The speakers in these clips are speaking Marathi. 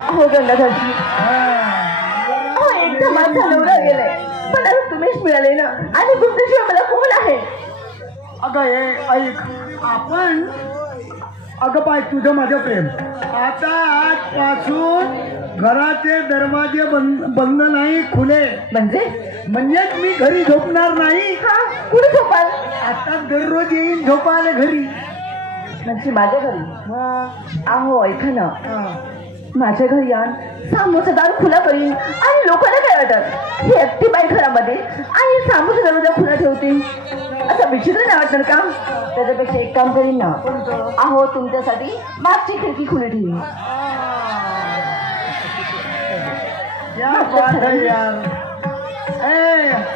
हो गंगाधरजी, एकदा माझा नवरा गेलाय, पण आता तुम्हीच मिळाले ना, आणि तुमच्याशिवाय मला कोण आहे? अगं हे ऐक, आपण अगं पाय तुझं माझं प्रेम आता आजपासून घराचे दरवाजे बंद नाही, खुले. म्हणजेच मी घरी झोपणार नाही. कुठे झोपाल? आता दररोज येईन झोपायला घरी. म्हणजे माझ्या घरी? अहो ऐका ना, माझ्या घरी यान सामोसा दार खुला करीन आणि लोकांना काय वाटत ही एकटी बाई घरामध्ये आणि सामोसा दरवाजा खुला ठेवते, असं विचित्र नाही वाटणार का? त्याच्यापेक्षा एक काम करीन ना, अहो तुमच्यासाठी मागची खिडकी खुली ठेवीन.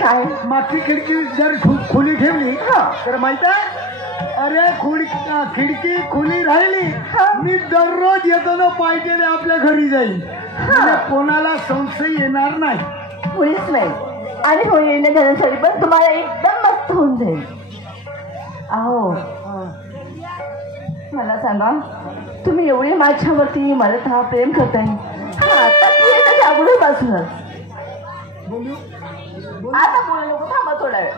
काय मागची खिडकी जर खुली ठेवली तर माहित आहे, अरे खिडकी खुली राहिली, मी दररोज येतो ना पाहिजे आपल्या घरी जाईल, कोणाला संशय येणार नाही. मुळीच नाही, आणि हो येण्या जाण्यासाठी पण तुम्हाला एकदम मस्त होऊन जाईल. अहो मला सांगा, तुम्ही एवढी माझ्यावरती मरत हा प्रेम करताय, त्याच्या अगोदरपासूनच आता बोलू नको, थांबा थोडा वेळ.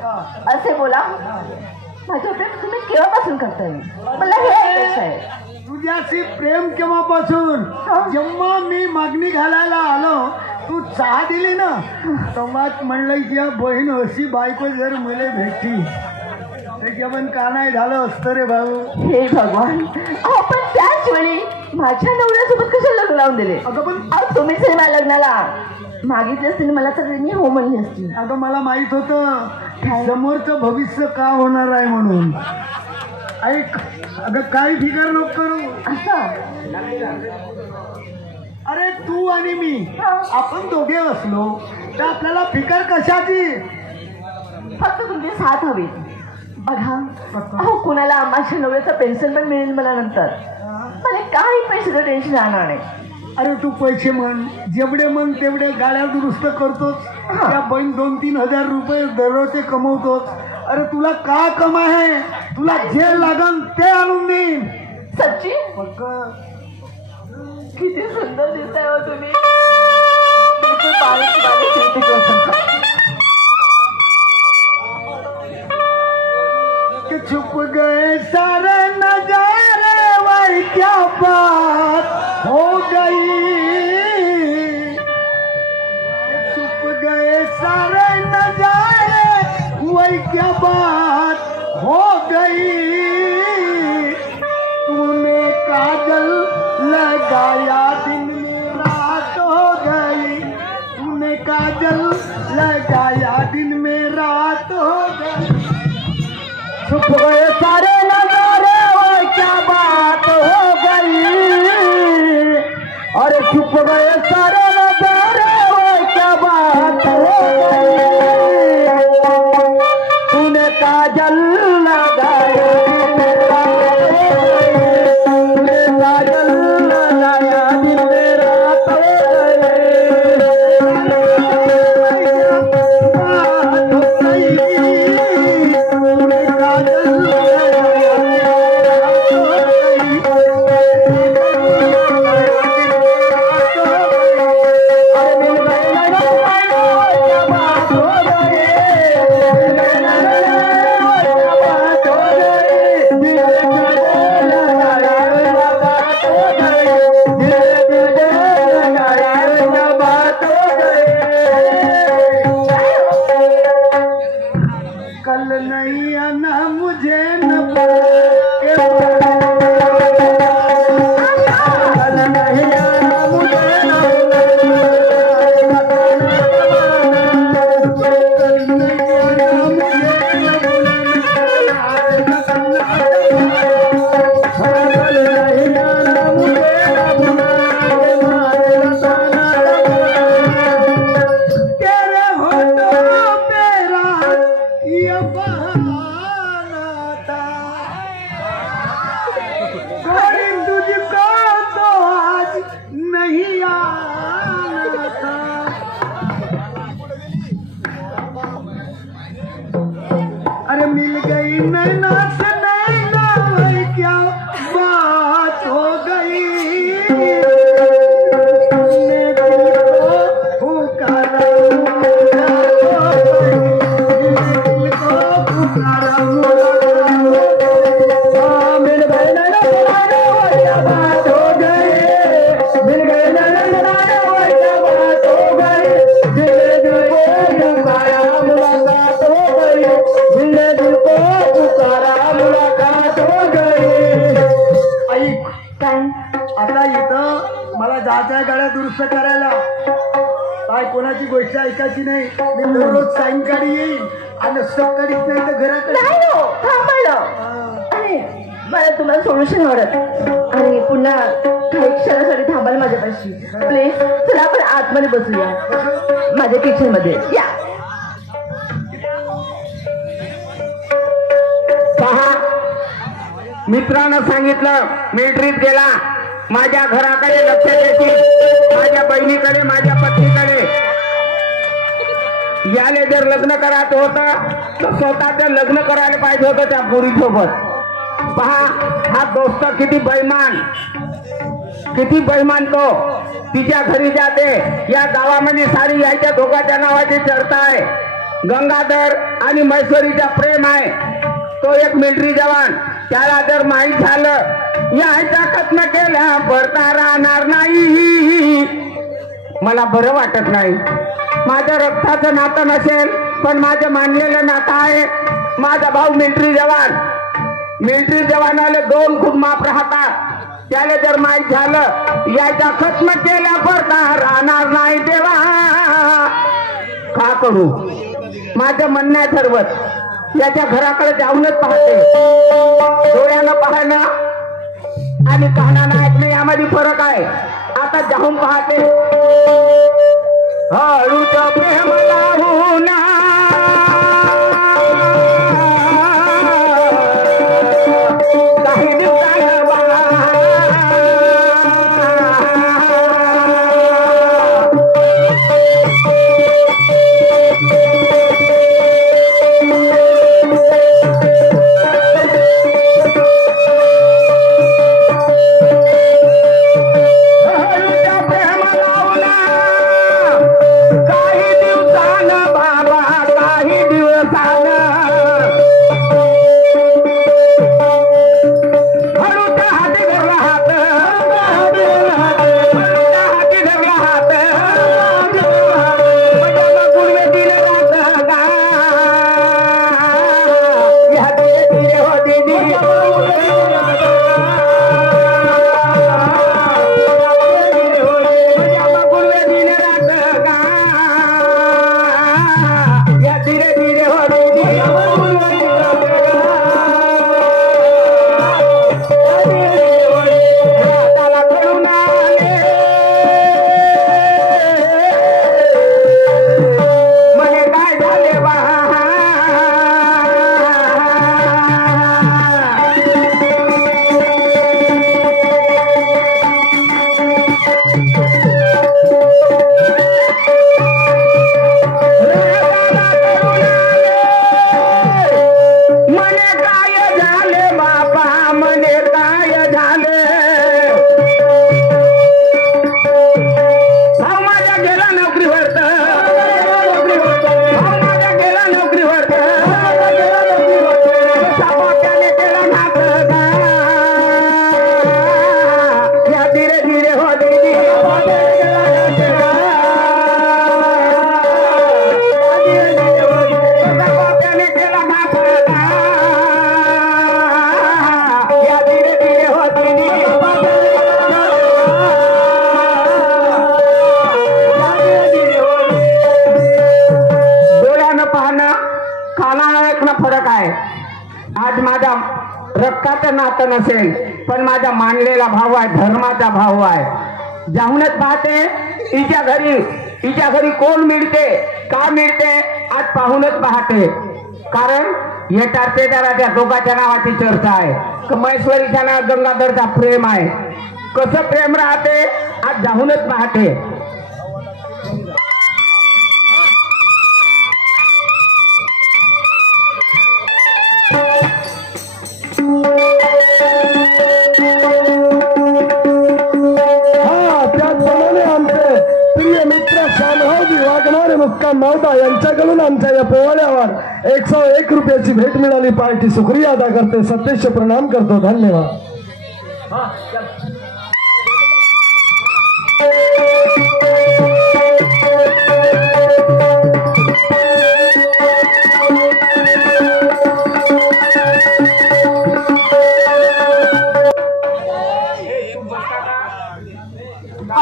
असे बोला, माझं प्रेम तुम्ही केव्हापासून करताय? मला हे ऐकायचं आहे. तुझ्याशी प्रेम केव्हापासून? जेव्हा मी मागणी घालायला आलो, तू चहा दिली ना, तेव्हाच म्हणलं की बहीण अशी बायको जर मला भेटली त्याच्या पण का नाही झालं असतं रे भाऊ. हे भगवान, आपण त्याच वेळी माझ्या नवऱ्यासोबत कशाला लग्न लावून दिले? अगं पण तुम्हीच हे माझ्या लग्नाला मागितले असतील, मला तर मी हो म्हणली असती. अगं मला माहित होतं समोरचं भविष्य का होणार आहे म्हणून. ऐक, अगं काही फिकर नको करू. अरे तू आणि मी आपण दोघे असलो तर आपल्याला फिकर कशाची? फक्त तुमची साथ हवी. बघा, अहो कुणाला माझ्या नवऱ्याचं पेन्शन पण मिळेल मला नंतर, मला काही पैशाचं टेन्शन राहणार नाही. अरे तू पैसे म्हण, जेवढे म्हण तेवढे गाड्या दुरुस्त करतोच, त्या बहीण 2-3 हजार रुपये दररोज कमवतोच. अरे तुला का कमा आहे? तुला जे लागन ते आणून देईन. सच्ची? किती सुंदर दिसताय हो तुम्ही. छुप गए सारे नजारे, वही क्या बात हो गई. छुप गए सारे नजारे, वही क्या बात हो गई. तूने काजल लगाया दिन में रात हो गई. तूने काजल लगाया दिन में रात हो गई. छुप गए सारे नजारे, वो क्या बात हो गई. अरे छुप गए सारे नजारे, वो क्या बात हो गई. तूने काजल लगाया, तूने काजल लगाया दिन में रात हो गई. मला जायचं आहे गाड्या दुरुस्त करायला. काय कोणाची गोष्ट ऐकायची नाही. मी दररोज सायंकाळी येईल आणि सकाळीच नाही तर घरात नाही हो, थांबा ना. अरे मला तुम्हाला सोल्युशन आवडत आणि पुन्हा काही क्षणासाठी थांबाल माझ्यापाशी प्लीज. चला आपण आतमध्ये बसूया माझ्या किचन मध्ये या. पहा, मित्रानं सांगितलं मिलिटरीत गेला. माझ्या घराकडे लक्ष द्यायची, माझ्या बहिणीकडे, माझ्या पत्नीकडे. याले जर लग्न करायचं होतं तर स्वतःच लग्न करायला पाहिजे होतं त्या पोरीसोबत. पहा, हा दोस्त किती बैमान, किती बैमान तो. तिच्या घरी जाते. या गावामध्ये सारी यायच्या दोघांच्या नावाची चर्चा आहे. गंगाधर आणि महेश्वरीचा प्रेम आहे. तो एक मिलिटरी जवान. त्याला जर माहीत झालं यायचा खत्म केला परता राहणार नाही. मला बरं वाटत नाही. माझ्या रक्ताचं नातं नसेल पण माझं मानलेलं नातं आहे. माझा भाऊ मिलिटरी जवान. मिलिटरी जवानाला 2 खूप माप राहतात. त्याला जर माहीत झालं यायचा खत्म केला परता राहणार नाही देवा. का करू? माझं म्हणणं आहे ठरवत. याच्या घराकडे जाऊनच पाहते. डोळ्यानं पाहणं आणि कानानं ऐकणं यामध्ये फरक आहे. आता जाऊन पाहते. हळूच प्रेम लावून काही दिवसानं रक्ताचं नातं नसेल पण माझा मानलेला भाऊ आहे. धर्माचा भाऊ आहे. जाऊनच पाहते हिच्या घरी कोण मिळते, का मिळते आज पाहूनच पाहते. कारण येटार पेटाराच्या दोघांच्या नावाची चर्चा आहे. महेश्वरीच्या नाव गंगाधरचा प्रेम आहे. कसं प्रेम राहते आज जाऊनच पाहते. मुक्काम मावदा यांच्याकडून आमच्या या पोवाड्यावर 101 रुपयाची भेट मिळाली. पार्टी शुक्रिया अदा करते. सत्यश प्रणाम करतो. धन्यवाद.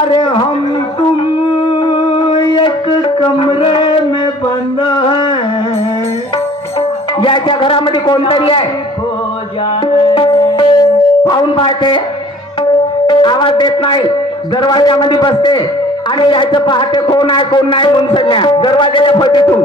अरे हम तुम एक कमरे में बंद है, याच्या घरामध्ये कोणतरी आहे, खो जाए. पाहून पाहते, आवाज देत नाही, दरवाजामध्ये बसते आणि याचं पाहते कोण आहे कोण नाही म्हणून सगळ्या दरवाजाच्या फटीतून